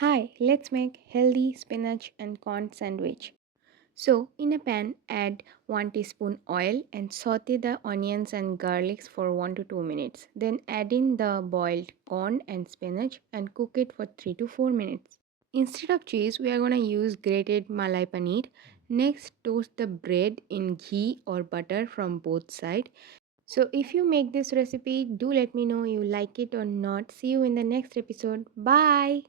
Hi, let's make healthy spinach and corn sandwich. So, in a pan, add 1 teaspoon oil and saute the onions and garlics for 1 to 2 minutes. Then add in the boiled corn and spinach and cook it for 3 to 4 minutes. Instead of cheese, we are going to use grated malai paneer. Next, toast the bread in ghee or butter from both sides. So, if you make this recipe, do let me know you like it or not. See you in the next episode. Bye.